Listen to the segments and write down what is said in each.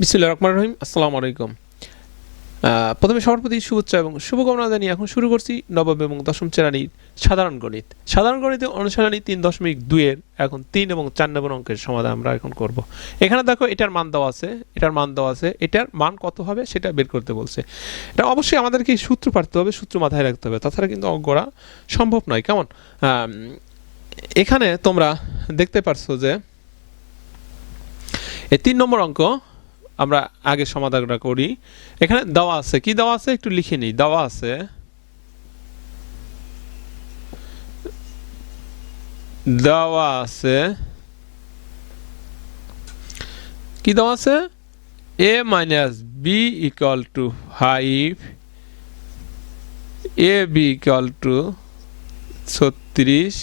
বিসমিল্লাহির রহমানির রহিম। আসসালামু আলাইকুম। প্রথমে সবার প্রতি শুভেচ্ছা এবং শুভকামনা জানিয়ে এখন শুরু করছি নবম এবং দশম শ্রেণীর সাধারণ গণিত। সাধারণ গণিতে অনুশীলনী 3.2 এর এখন 3 এবং 4 নম্বর অঙ্কের সমাধান আমরা এখন করব। এখানে দেখো এটার মান দেওয়া আছে, এটার মান কত হবে সেটা বের করতে বলছে। এটা অবশ্যই আমাদেরকে সূত্র পারতে হবে, সূত্র মাথায় রাখতে হবে, তাছাড়া কিন্তু অঙ্ক করা সম্ভব নয়। কেমন? এখানে তোমরা দেখতে পারছো যে এই 3 নম্বর অঙ্ক আমরা আগে সমাধানটা করি। এখানে দেওয়া আছে, কি দেওয়া আছে একটু লিখে নিই। দেওয়া আছে কি দেওয়া আছে, a minus b equal to 5, ab equal to 36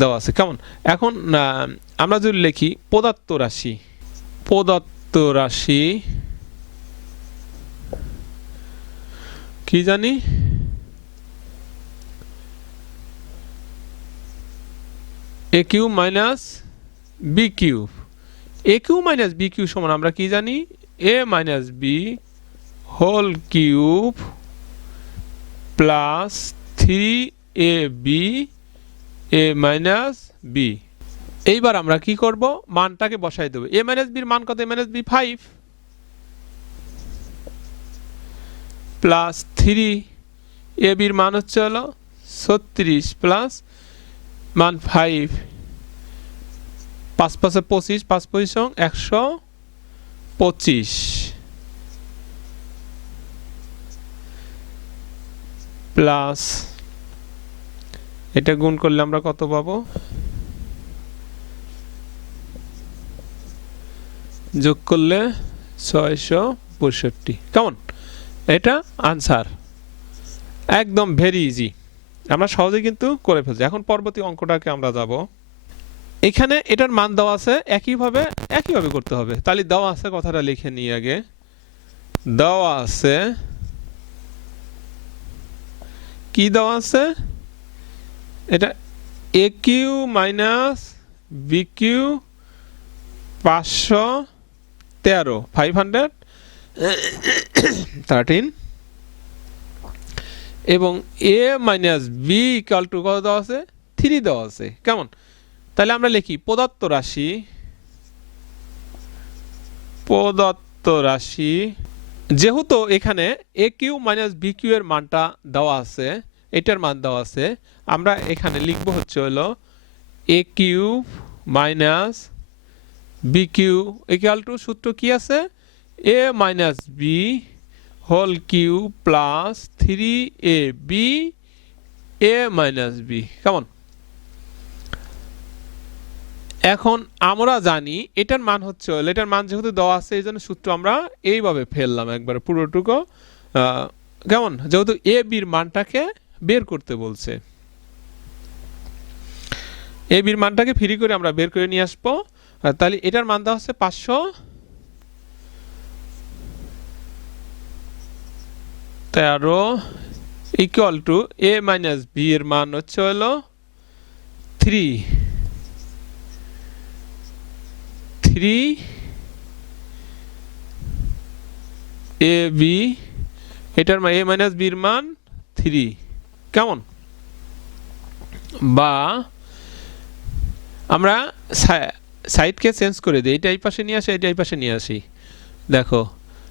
দেওয়া আছে। কেমন? এখন আমরা যদি লিখি প্রদত্ত রাশি কি জানি, a cube minus B cube. a cube minus B cube সমান আমরা কি জানি, a minus B whole cube plus 3ab a minus B. এইবার আমরা কি করব, মানটাকে বসাই দেব। a মাইনাস বির মান কত? a minus B 5 plus 3 a বির মান হচ্ছে হলো 36 প্লাস মান 5, 5 5 25, 5 25 125 প্লাস এটা গুণ করলে আমরা কত পাবো, যোগ করলে 665। কেমন? এটা আনসার, একদম ভেরি ইজি, আমরা সহজে কিন্তু করে ফেলছি। এখন পরবর্তী অঙ্কটাকে আমরা যাব। এখানে এটার মান দেওয়া আছে, একইভাবে করতে হবে। তাহলে দেওয়া আছে কথাটা লিখে নিই আগে। দেওয়া আছে, কি দেওয়া আছে, এটা a cube minus B cube 513 এবং a minus B equal to কত দেওয়া আছে, 3 দেওয়া আছে। কেমন? তাহলে আমরা লিখি প্রদত্ত রাশি যেহেতু এখানে a cube minus B cube এর মানটা দেওয়া আছে, এটার মান দেওয়া আছে, আমরা এখানে লিখব হচ্ছে হলো a cube minus B cube equal to, সূত্র কি আছে, a minus B whole cube plus 3ab a minus B. কেমন? এখন আমরা জানি এটার মান হচ্ছে, এটার মান যেহেতু দেওয়া আছে এই জন্য সূত্র আমরা এইভাবে ফেললাম একবারে পুরোটুকু। কেমন? যেহেতু এ বির মানটাকে বের করতে বলছে, এ বির মানটাকে ফ্রি করে আমরা বের করে নিয়ে আসবো। তাহলে এটার মান দেওয়া হচ্ছে 513 equal to a minus B এর মান হচ্ছে হলো 3 a b, এটার a মাইনাস বির মান 3। কেমন? বা আমরা সাইডকে চেঞ্জ করে দিই, এটা এই পাশে নিয়ে আসি, এটা এই পাশে নিয়ে আসি। দেখো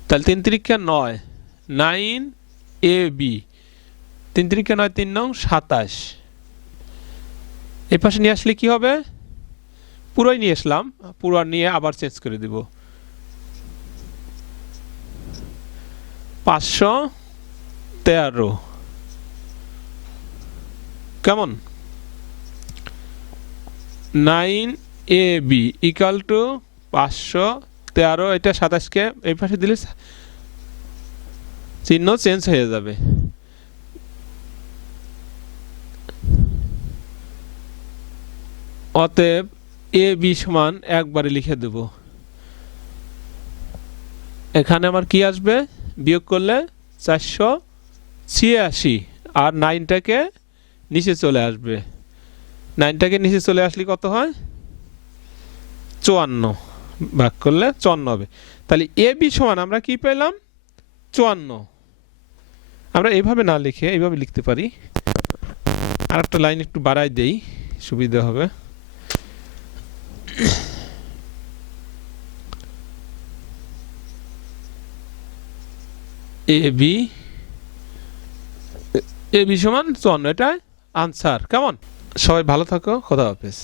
তাহলে 3 3 9, 9ab, 3 3 9 3 9 27। এই পাশে নিয়ে আসলে কি হবে, পুরোই নিয়ে আসলাম, পুরো নিয়ে আবার চেঞ্জ করে দিব, 513। কেমন? 9ab ইকুয়াল টু 513, এটা 27কে এই পাশে দিলে চিহ্ন চেঞ্জ হয়ে যাবে। অতএব এ বি সমান একবারে লিখে দেব। এখানে আমার কি আসবে, বিয়োগ করলে 486 আর 9টাকে নিচে চলে আসবে। 9টাকে নিচে চলে আসলে কত হয়, 54। ভাগ করলে 54 হবে। তাহলে এ বি সমান আমরা কি পেলাম 54। আমরা এভাবে না লিখে এইভাবে লিখতে পারি, আর একটা লাইন একটু বাড়াই দেই সুবিধা হবে। এ বি সমান 54, এটাই আনসার। কেমন? সবাই ভালো থাকো, খোদা হাফেজ।